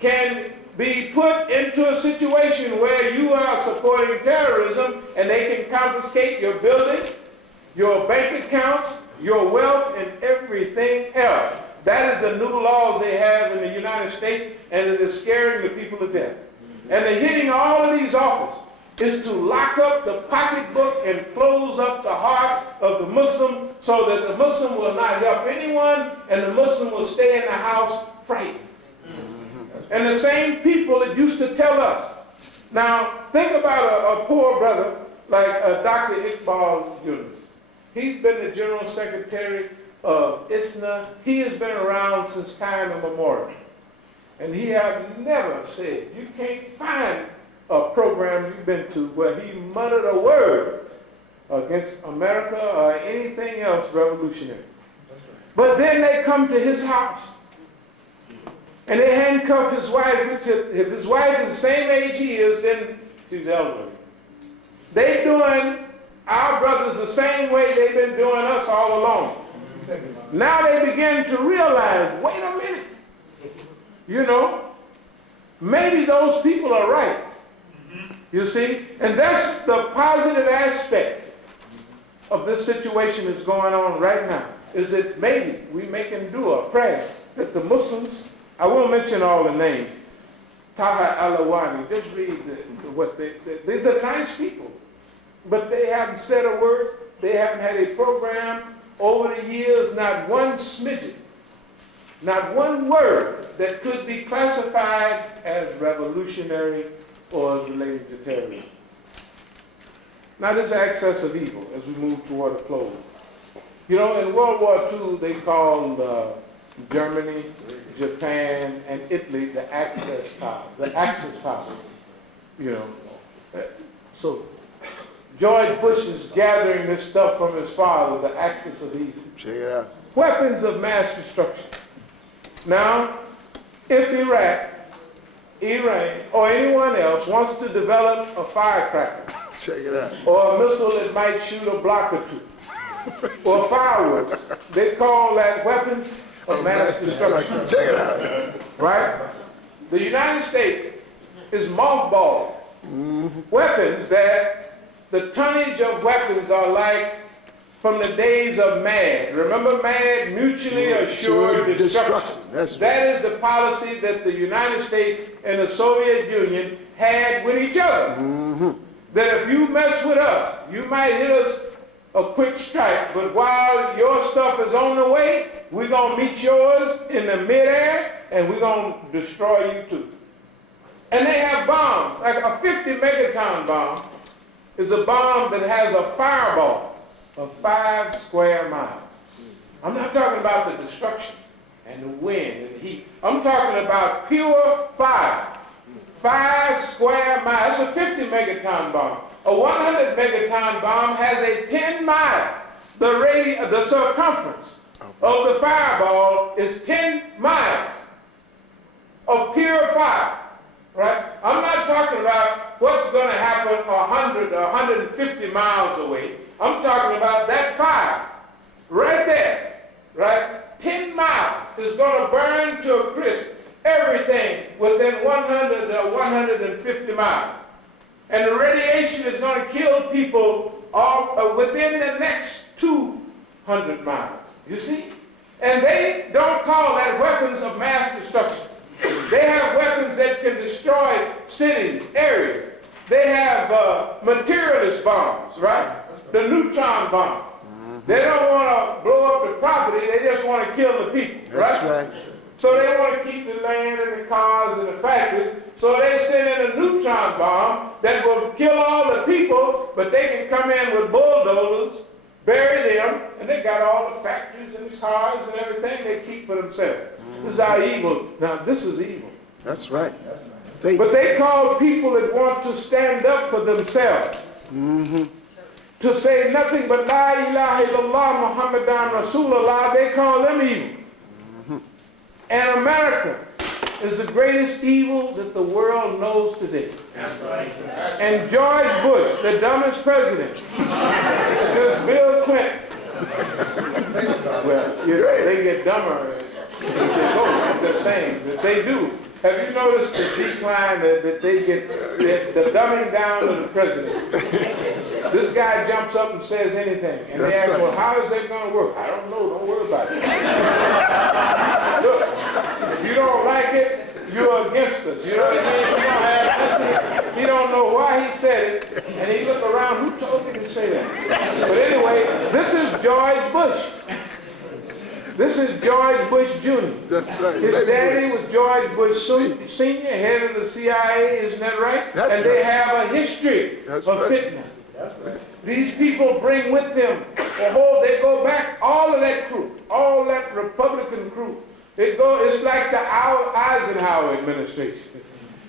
can be put into a situation where you are supporting terrorism and they can confiscate your building, your bank accounts, your wealth, and everything else. That is the new laws they have in the United States, and it is scaring the people to death. And they're hitting all of these offices is to lock up the pocketbook and close up the heart of the Muslim so that the Muslim will not help anyone and the Muslim will stay in the house frightened. And the same people that used to tell us. Now, think about a poor brother like Dr. Iqbal Yunus. He's been the General Secretary of ISNA. He has been around since time immemorial. And he have never said, you can't find a program you've been to where he muttered a word against America or anything else revolutionary. But then they come to his house and they handcuff his wife, which if his wife is the same age he is, then she's elderly. They doing our brothers the same way they've been doing us all along. Now they begin to realize, wait a minute, you know, maybe those people are right. You see? And that's the positive aspect of this situation that's going on right now, is that maybe we can do a prayer that the Muslims, I won't mention all the names, Taha Alawani, just read these are nice people, but they haven't said a word, they haven't had a program over the years, not one smidgen, not one word that could be classified as revolutionary or as related to terrorism. Now this axis of evil as we move toward a close. You know, in World War II, they called Germany, Japan, and Italy the Axis power. You know, so George Bush is gathering this stuff from his father, the axis of evil. Check it out. Weapons of mass destruction. Now, if Iraq, Iran, or anyone else wants to develop a firecracker, check it out, or a missile that might shoot a block or two, or firewood, they call that weapons of mass destruction. Check it out. Right? The United States is mothballing weapons that the tonnage of weapons are like from the days of MAD. Remember MAD, mutually assured destruction. That is the policy that the United States and the Soviet Union had with each other. That if you mess with us, you might hit us a quick strike, but while your stuff is on the way, we're going to meet yours in the midair and we're going to destroy you too. And they have bombs, like a 50 megaton bomb is a bomb that has a fireball of 5 square miles. I'm not talking about the destruction and the wind and the heat. I'm talking about pure fire. 5 square miles. It's a 50 megaton bomb. A 100 megaton bomb has a 10 mile. The circumference of the fireball is 10 miles of pure fire. Right? I'm not talking about what's going to happen 100 or 150 miles away. I'm talking about that fire right there, right? 10 miles is going to burn to a crisp everything within 100 or 150 miles. And the radiation is going to kill people within the next 200 miles, you see? And they don't call that weapons of mass destruction. They have weapons that can destroy cities, areas. They have materialist bombs, right? The neutron bomb. They don't want to blow up the property, they just want to kill the people, right? That's right. So they want to keep the land and the cars and the factories, so they send in a neutron bomb that will kill all the people, but they can come in with bulldozers, bury them, and they got all the factories and the cars and everything they keep for themselves. This is our evil. Now, this is evil. That's right. Satan. But they call people that want to stand up for themselves to say nothing but La ilaha illallah Muhammadan Rasulullah, they call them evil. And America is the greatest evil that the world knows today. That's right. And George Bush, the dumbest president, since Bill Clinton. Well, they get dumber as they go. I'm just saying that they do. Have you noticed the decline that they get, the dumbing down of the president? This guy jumps up and says anything, and they ask, well, how is that going to work? I don't know, don't worry about it. Look, if you don't like it, you're against us. You know what I mean? You don't have nothing. He don't know why he said it, and he look around, who told me to say that? But anyway, this is George Bush. This is George Bush Jr. That's right. His daddy was George Bush Sr., head of the CIA, isn't that right? That's and they have a history of fitness. That's right. These people bring with them they go back, all of that crew, all that Republican crew. It's like the Eisenhower administration.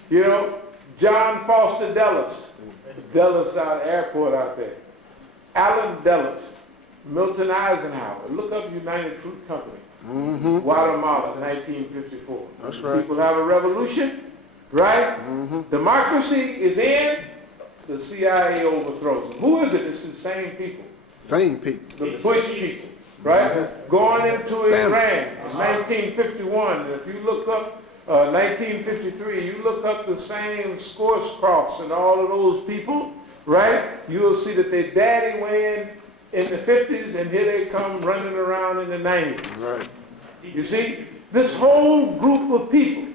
You know, John Foster Dulles Airport out there. Allen Dulles. Milton Eisenhower. Look up United Fruit Company. Guatemala, 1954. That's right. People have a revolution, right? Democracy is in, the CIA overthrows them. Who is it? It's the same people. Same people. The Bush people, right? Going into Iran in 1951. And if you look up 1953, you look up the same Scores and all of those people, right? You'll see that their daddy went in the 50s, and here they come running around in the 90s. Right. You see, this whole group of people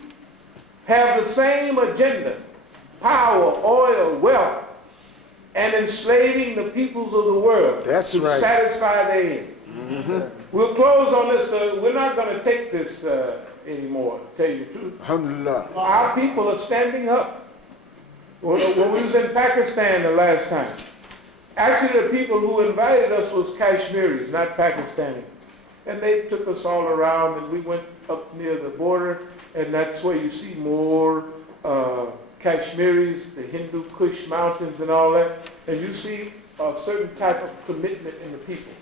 have the same agenda: power, oil, wealth, and enslaving the peoples of the world to satisfy their ends. We'll close on this. We're not going to take this anymore, to tell you the truth. Alhamdulillah. Our people are standing up. When we was in Pakistan the last time, actually, the people who invited us was Kashmiris, not Pakistanis. And they took us all around, and we went up near the border, and that's where you see more Kashmiris, the Hindu Kush mountains and all that. And you see a certain type of commitment in the people,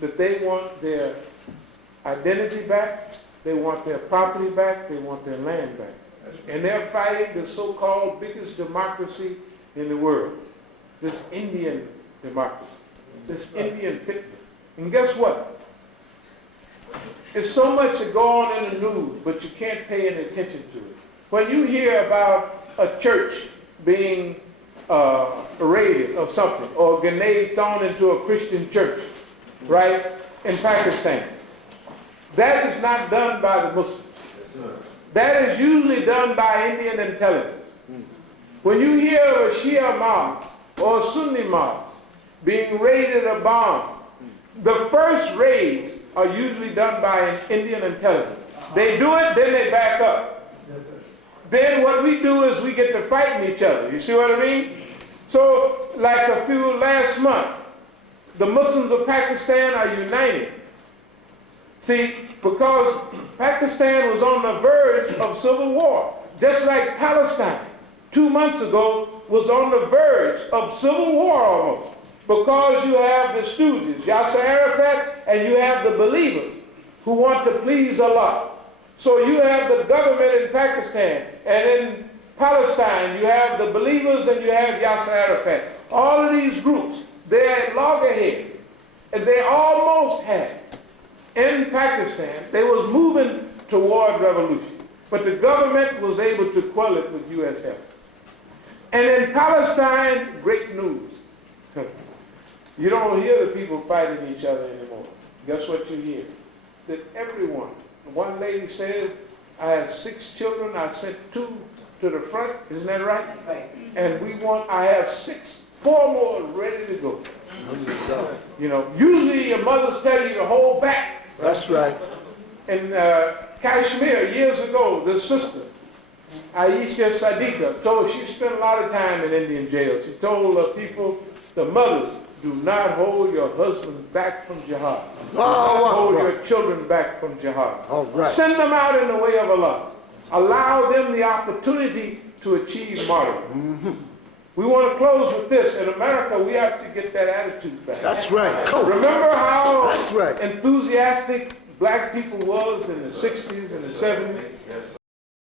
that they want their identity back, they want their property back, they want their land back. And they're fighting the so-called biggest democracy in the world. This Indian democracy, this Indian fitness. And guess what? There's so much that go on in the news, but you can't pay any attention to it. When you hear about a church being raided or something, or a grenade thrown into a Christian church, right, in Pakistan, that is not done by the Muslims. That is usually done by Indian intelligence. When you hear of a Shia mosque or a Sunni mosque being raided or bombed, the first raids are usually done by an Indian intelligence. They do it, then they back up. Then what we do is we get to fighting each other. You see what I mean? So, like last month, the Muslims of Pakistan are united. See, because Pakistan was on the verge of civil war, just like Palestine 2 months ago was on the verge of civil war almost, because you have the stooges, Yasser Arafat, and you have the believers who want to please Allah. So you have the government in Pakistan, and in Palestine you have the believers and you have Yasser Arafat. All of these groups, they're at loggerheads, and they almost had, in Pakistan, they was moving toward revolution, but the government was able to quell it with U.S. help. And in Palestine, great news. You don't hear the people fighting each other anymore. Guess what you hear? That everyone, one lady says, I have 6 children, I sent 2 to the front, isn't that right? And I have 4 more ready to go. You know, usually your mothers tell you to hold back. That's right. In Kashmir, years ago, the sister, Aisha Sadiqa, she spent a lot of time in Indian jails. She told the people, the mothers, do not hold your husbands back from jihad. Do not hold your children back from jihad. All right. Send them out in the way of Allah. Allow them the opportunity to achieve martyrdom. We want to close with this. In America, we have to get that attitude back. That's right. Cool. Remember how That's right. enthusiastic black people was in the 60s and the 70s?